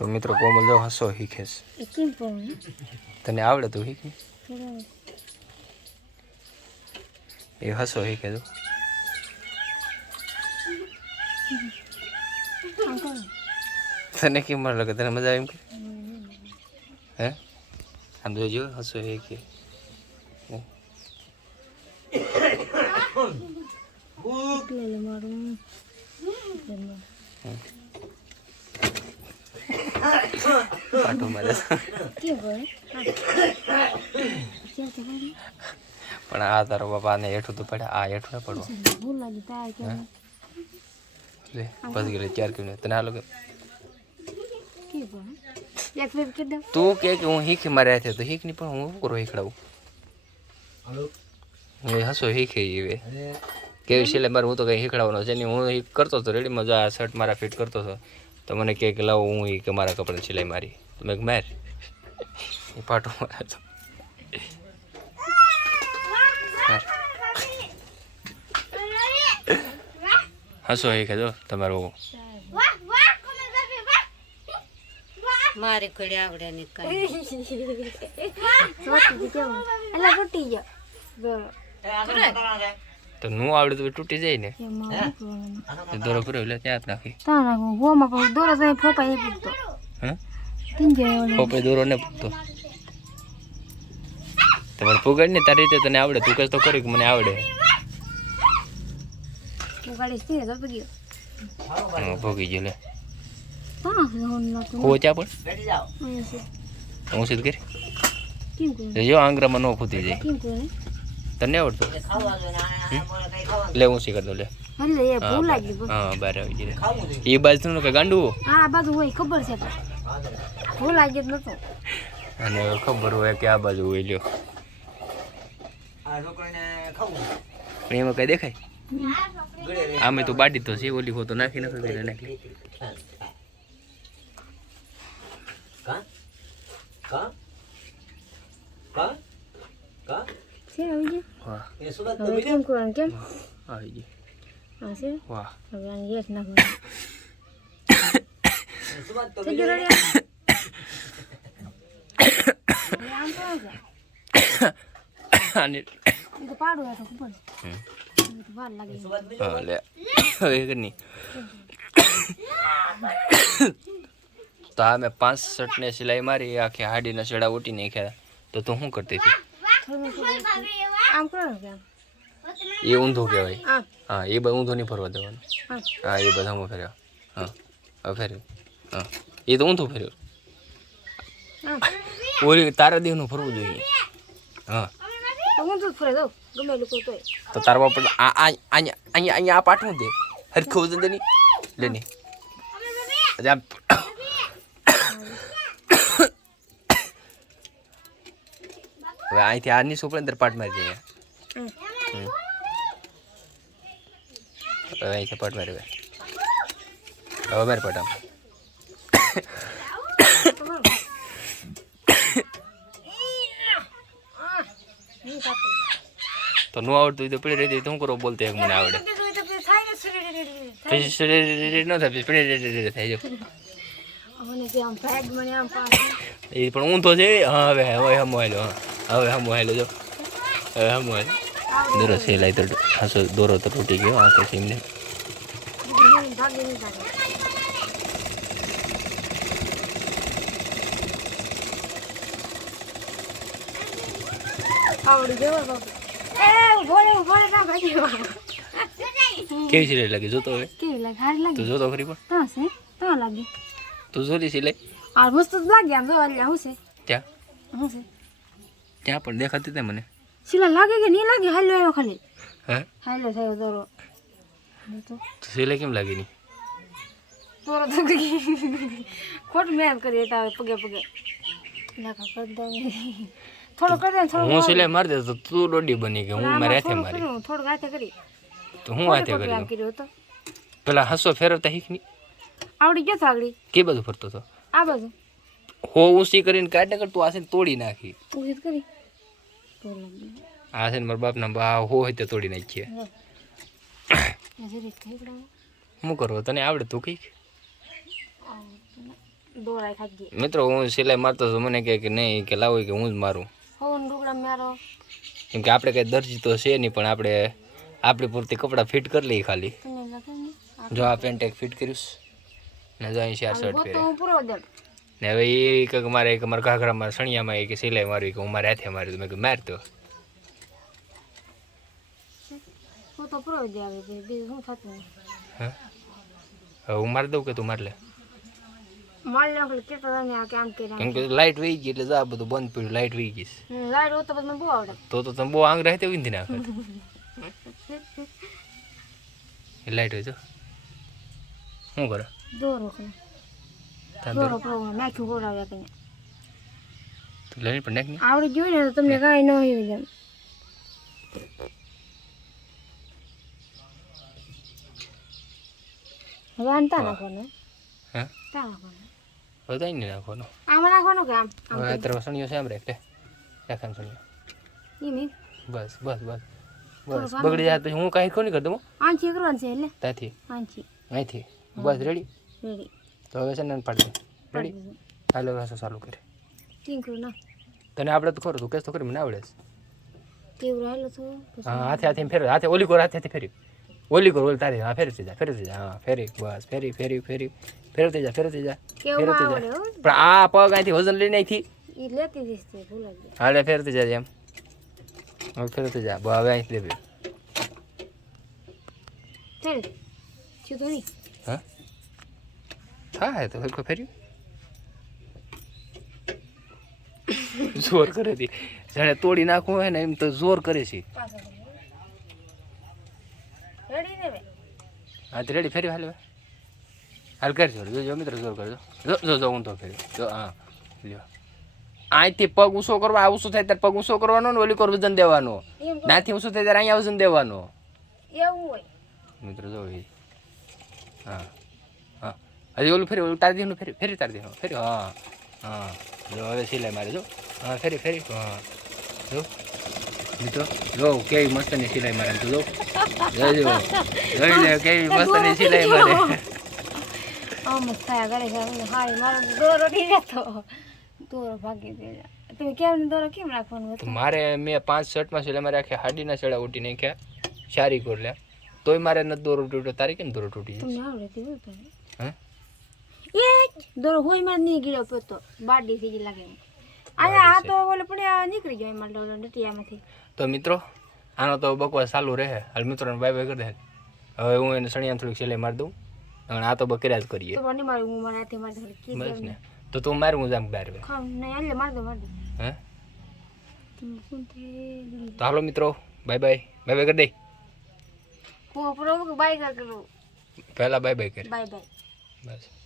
તો મિત્રો કોમલ જો હસો શીખે છે તને આવડે તું શીખી એ હસો શીખે તો તને કેમ લાગે તને મજા આવે એમ કે હે આમ જોજો હસો શીખે પાટો મારે પણ આ તારો બાપાને હેઠું તો પડે આ હેઠું ના પડવા બસ ગયેલે 4 કિલો તને આ લોકો તું કે હું શીખી મારે તો શીખ નહીં પણ હું શું કરું શીખડાવું એ હસો શીખે એ કેવી સિલાઈ મારે હું તો કંઈ શીખડાવવાનો છે નહીં હું કરતો હતો રેડીમાં જો આ શર્ટ મારા ફિટ કરતો હતો તો મને કે લાવો હું એ કે મારા કપડાની સિલાઈ મારી તો મેં માર એ પાટો મારે તો હસો શીખે જો તમારું મારી ઘડી આવડે ને કઈ તો નું આવડે તો તૂટી જાય ને દોરો પૂરો એટલે ત્યાં જ નાખી ફોપાઈ દોરો ને પૂગતો તમારે પુગાડ ને તારી રીતે તને આવડે તું કહેતો કરી કે મને આવડે ભોગી ગયો લે હો ચા પણ હું સીધ કરી જો આંગરામાં ન ખૂતી જાય તને આવડતું લે હું શીખર દો લે હા બાર આવી ગઈ એ બાજુ નું કે ગાંડું અને ખબર હોય કે આ બાજુ હોય લ્યો એમાં કઈ દેખાય આમે તો બાડી તો છે ઓલી હો તો નાખી નથી નાખી તો આ મેં 5 શર્ટ ને સિલાઈ મારી આખી હાડીના છેડા ઉટી નાખ્યા તો તું શું કરતી હતી એ ઊંધો કહેવાય હા એ બધું ઊંધો નહીં ફરવા દેવાનું હા એ બધામાં ફેર્યો હા હવે ફેર્યું હા એ તો ઊંધો ફેર્યો ઓલી તારા દેહનું ફરવું જોઈએ હા તો તારા બાપ અહીંયા આ પાઠવું દે હરખું વજન દે નહીં લે નહીં હવે અહીંથી આની સોપડે અંદર પાટ મારી દઈએ હવે અહીંથી પાટ મારી હવે મારી પાટ આમ તો નું આવડતું હોય તો પીડી રહી તો શું કરો બોલતે મને આવડે ન થાય પીડી થાય એ પણ ઊંધો છે હા હવે હવે હમો હેલો હવે હમો હેલો જો હવે હમો હેલો દોરો સિલાઈ તો ખાસો દોરો તો તૂટી ગયો આ તો સીમને કેવી સિલાઈ લાગે જોતો હવે તું જોતો ખરી પણ તું જોલી સિલાઈ ત્યાં પણ દેખાતી તે મને સિલાઈ લાગે કે નહીં લાગે હાલો આવ્યો ખાલી હે હાલો થયો દોરો સિલાઈ કેમ લાગી નહીં દોરો તો ખોટ મેં કરી દેતા પગે પગે નાખા કરી દઉં થોડો કરી દે થોડો હું સિલાઈ મારી દે તો તું દોડી બની ગઈ હું મારે હાથે મારી થોડું હાથે કરી તો હું હાથે કરી પેલા હસો ફેરવતા શીખ નહીં આવડી ગયો તો આગળ કે બાજુ ફરતો હતો આ બાજુ હો ઊંચી કરીને કાઢે કર તું આસે તોડી નાખી ઊંચી કરી આ છે ને મારા બાપના બા હો હોય તે તોડી નાખીએ શું કરવો તને આવડે તું કઈક દોરાય ખાજી મિત્રો હું સિલાઈ મારતો તો મને કહે કે નહીં કે લાવો કે હું જ મારું હોન ડુગડા મારો કેમ કે આપણે કંઈ દરજી તો છે નહીં પણ આપણે આપણી પૂરતી કપડાં ફિટ કરી લઈએ ખાલી તમને લાગે ને જો આ પેન્ટ એક ફિટ કર્યું ને જો અહીં 4 શર્ટ તો પહેરે હું પૂરો દે ને હવે એ કે મારે એક મારા ઘાઘરામાં સણિયામાં એ કે સિલાઈ મારવી કે હું મારે હાથે મારી તો મેં કીધું મારતો હું તો પૂરો દે આવે બીજું શું થતું હા હવે હું મારી દઉં કે તું માર લે માલ લે કે તમે આ કામ કર્યા કેમ કે લાઈટ વહી ગઈ એટલે આ બધું બંધ પડ્યું લાઈટ વહી ગઈ લાઈટ હોત તો મને બહુ આવડે તો તમે બહુ આંગ રહેતે વિંધી નાખે એ લાઈટ હોય તો શું કરે દોરો કરે દોરો પ્રોગ્રામ નાખ્યું બોલાવ્યા કે તું લઈને પણ નાખ ને આવડી જોઈ ને તો તમને કાંઈ ન હોય જેમ હવે આનતા નાખવાનું હા તા નાખવાનું બધાય નહીં નાખવાનો આમાં નાખવાનું કે આમ હવે અત્યારે સણિયો છે આમ રાખ લે રાખવાનું સણિયો એમ બસ બસ બસ બસ બગડી જાય તો હું કાંઈ કોની કરતો આંચી કરવાનું છે એટલે ત્યાંથી આંચી અહીંથી બસ રેડી રેડી તો હવે છે ને પાડી દે રેડી હાલો વાસો ચાલુ કરે ટીંકરું ના તને આવડે તો ખરું તું કેસ તો ખરી મને આવડે છે તેવું રહેલો તો હા હાથે હાથે ફેર હાથે ઓલી કોર હાથે હાથે ફેરી ઓલી કોર ઓલી તારી હા ફેરતી જા હા ફેરી બસ ફેરી ફેરતી જા કેવું ફેરતી જા આવડે હો પણ આ પગ અહીંથી વજન લઈને અહીંથી ઈ લેતી જઈશ તે ભૂલાઈ ગઈ હાલે ફેરતી જા એમ હવે ફેરતી જા હવે અહીંથી લેવી ચાલ શું તો નહીં હા હા તો હરખો ફેર્યું જોર કરે છે જાણે તોડી નાખવું હોય ને એમ તો જોર કરે છે રેડી ને બે હા તો રેડી ફેરી હાલ હાલ કરજો જો મિત્રો જોર કરજો જો હું તો ફેરી જો હા લ્યો અહીંથી પગ ઊંચો કરવા આ ઊંચો થાય ત્યારે પગ ઊંચો કરવાનો ને ઓલી કોર વજન દેવાનો નાથી ઊંચો થાય ત્યારે અહીંયા વજન દેવાનો એવું હોય મિત્રો જો હા હા હજી ઓલું ફેરી ઓલું તારી દેવાનું ફેરી તારી દેવાનું ફેરી હા હા જો હવે સિલાઈ મારે જો હા ફેરી હા જો મિત્રો જો કેવી મસ્તની સિલાઈ મારે તું જો જોઈ લે કેવી મસ્તની સિલાઈ મારે મસ્ત થયા ઘરે હારી મારો દોરો નહીં રહેતો દોરો ભાગી દે તમે કેમ દોરો કેમ રાખવાનો તો મારે મેં 5 શર્ટમાં સિલાઈ મારે આખી હાડીના છેડા ઉટી નાખ્યા સારી કોર લે તોય મારે ન દોરો તૂટ્યો તારી કેમ દોરો તૂટી જાય તમને આવડે તે બોલતો હે એ દોરો હોય માં નહીં ગીડો પતો બાડી થઈ જ લાગે આયા આ તો ઓલે પણ નીકળી જાય માર ડોલો ડટિયામાંથી તો મિત્રો આનો તો બકવાસ ચાલુ રહે હાલ મિત્રોને બાય બાય કરી દે હવે હું એને સણિયામાં થોડીક સિલાઈ મારી દઉં અને આ તો બકર્યા જ કરીએ તો મને મારું હું મારાથી મારી કી બસ ને તો તું માર હું જામ બહાર હવે ખાવ નહીં આલે માર દો હે તો હાલો મિત્રો બાય બાય કરી દે હું પ્રોગ્રામ બાય કરું પહેલા બાય બાય કરી બાય બાય બસ